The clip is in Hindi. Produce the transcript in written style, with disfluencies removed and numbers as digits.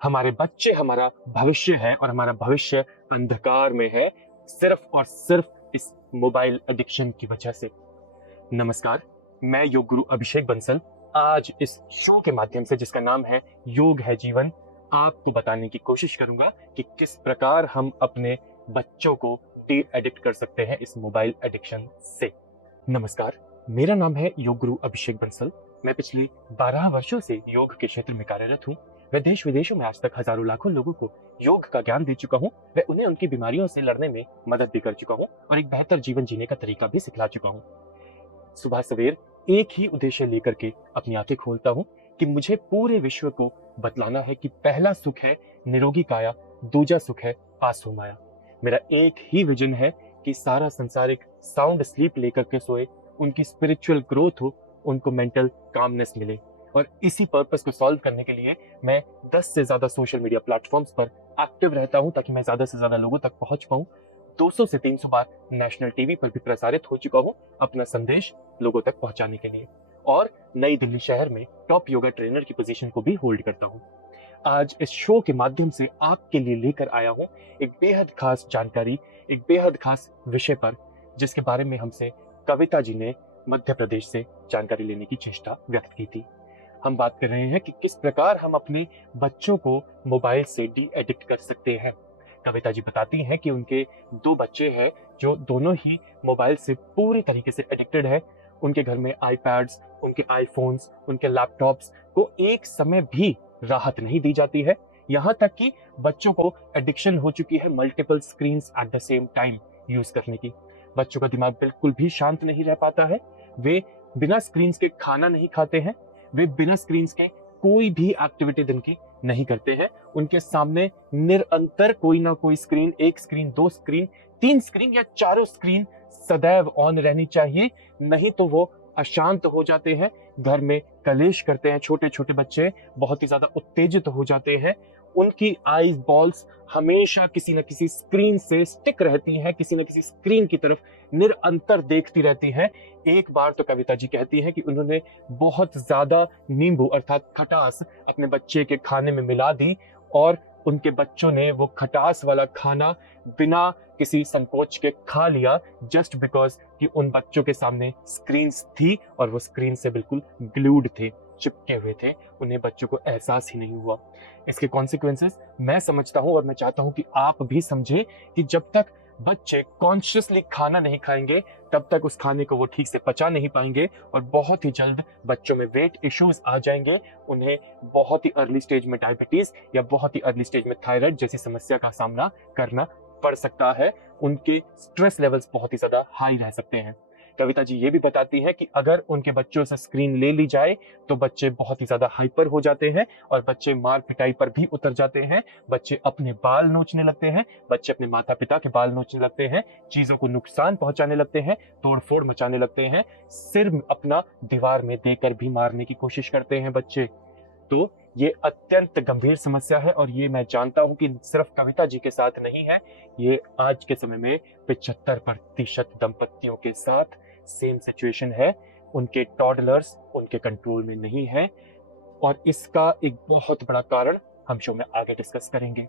हमारे बच्चे हमारा भविष्य है और हमारा भविष्य अंधकार में है सिर्फ और सिर्फ इस मोबाइल एडिक्शन की वजह से। नमस्कार, मैं योग गुरु अभिषेक बंसल आज इस शो के माध्यम से, जिसका नाम है योग है जीवन, आपको बताने की कोशिश करूंगा कि किस प्रकार हम अपने बच्चों को डी एडिक्ट कर सकते हैं इस मोबाइल एडिक्शन से। नमस्कार, मेरा नाम है योग गुरु अभिषेक बंसल। मैं पिछले 12 वर्षों से योग के क्षेत्र में कार्यरत हूँ। मैं देश विदेशों में आज तक हजारों लाखों लोगों को योग का ज्ञान दे चुका हूँ। मैं उन्हें उनकी बीमारियों से लड़ने में मदद भी कर चुका हूँ और एक बेहतर जीवन जीने का तरीका भी सिखला चुका हूँ। सुबह सवेर एक ही उद्देश्य लेकर के अपनी आंखें खोलता हूँ कि मुझे पूरे विश्व को बतलाना है कि पहला सुख है निरोगी काया, दूजा सुख है आसो माया। मेरा एक ही विजन है कि सारा संसार एक साउंड स्लीप लेकर के सोए, उनकी स्पिरिचुअल ग्रोथ हो, उनको मेंटल कामनेस मिले। और इसी पर्पस को सॉल्व करने के लिए मैं 10 से ज्यादा सोशल मीडिया प्लेटफॉर्म्स पर एक्टिव रहता हूं ताकि मैं ज्यादा से ज्यादा लोगों तक पहुंच पाऊं। 200 से 300 बार नेशनल टीवी पर भी प्रसारित हो चुका हूं अपना संदेश लोगों तक पहुंचाने के लिए, और नई दिल्ली शहर में टॉप योगा ट्रेनर की पोजीशन को भी होल्ड करता हूं। आज इस शो के माध्यम से आपके लिए लेकर आया हूं एक बेहद खास जानकारी, एक बेहद खास विषय पर, जिसके बारे में हमसे कविता जी ने मध्य प्रदेश से जानकारी लेने की चेष्टा व्यक्त की थी। हम बात कर रहे हैं कि किस प्रकार हम अपने बच्चों को मोबाइल से डी एडिक्ट कर सकते हैं। कविता जी बताती हैं कि उनके 2 बच्चे हैं जो दोनों ही मोबाइल से पूरी तरीके से एडिक्टेड है। उनके घर में आईपैड्स, उनके आईफोन्स, उनके लैपटॉप्स को एक समय भी राहत नहीं दी जाती है। यहाँ तक कि बच्चों को एडिक्शन हो चुकी है multiple screens at the same time use करने की। बच्चों का दिमाग बिल्कुल भी शांत नहीं रह पाता है। वे बिना स्क्रीन्स के खाना नहीं खाते हैं। वे बिना स्क्रीन्स के कोई भी एक्टिविटी दिन की नहीं करते हैं। उनके सामने निरंतर कोई ना कोई स्क्रीन, 1 स्क्रीन, 2 स्क्रीन, 3 स्क्रीन या चारों स्क्रीन सदैव ऑन रहनी चाहिए, नहीं तो वो अशांत हो जाते हैं, घर में कलेश करते हैं। छोटे छोटे बच्चे बहुत ही ज्यादा उत्तेजित हो जाते हैं। उनकी आईज बॉल्स हमेशा किसी न किसी स्क्रीन से स्टिक रहती हैं, किसी न किसी स्क्रीन की तरफ निरंतर देखती रहती हैं। एक बार तो कविता जी कहती हैं कि उन्होंने बहुत ज्यादा नींबू अर्थात खटास अपने बच्चे के खाने में मिला दी और उनके बच्चों ने वो खटास वाला खाना बिना किसी संकोच के खा लिया, जस्ट बिकॉज कि उन बच्चों के सामने स्क्रीन्स थी और वो स्क्रीन से बिल्कुल ग्लूड थे, चिपके हुए थे। उन्हें बच्चों को एहसास ही नहीं हुआ। इसके कॉन्सिक्वेंसेस मैं समझता हूं और मैं चाहता हूं कि आप भी समझें कि जब तक बच्चे कॉन्शियसली खाना नहीं खाएंगे तब तक उस खाने को वो ठीक से पचा नहीं पाएंगे और बहुत ही जल्द बच्चों में वेट इश्यूज आ जाएंगे। उन्हें बहुत ही अर्ली स्टेज में डायबिटीज या बहुत ही अर्ली स्टेज में थायराइड जैसी समस्या का सामना करना पड़ सकता है। उनके स्ट्रेस लेवल्स बहुत ही ज्यादा हाई रह सकते हैं। कविता जी ये भी बताती है कि अगर उनके बच्चों से स्क्रीन ले ली जाए तो बच्चे बहुत ही ज्यादा हाइपर हो जाते हैं और बच्चे मार पिटाई पर भी उतर जाते हैं। बच्चे अपने बाल नोचने लगते हैं, बच्चे अपने माता पिता के बाल नोचने लगते हैं, चीजों को नुकसान पहुंचाने लगते हैं, तोड़फोड़ मचाने लगते हैं, सिर अपना दीवार में देकर भी मारने की कोशिश करते हैं बच्चे। तो ये अत्यंत गंभीर समस्या है और ये मैं जानता हूं कि सिर्फ कविता जी के साथ नहीं है, ये आज के समय में 75% दंपतियों के साथ सेम सिचुएशन है। उनके टॉडलर्स उनके कंट्रोल में नहीं है और इसका एक बहुत बड़ा कारण हम शो में आगे डिस्कस करेंगे।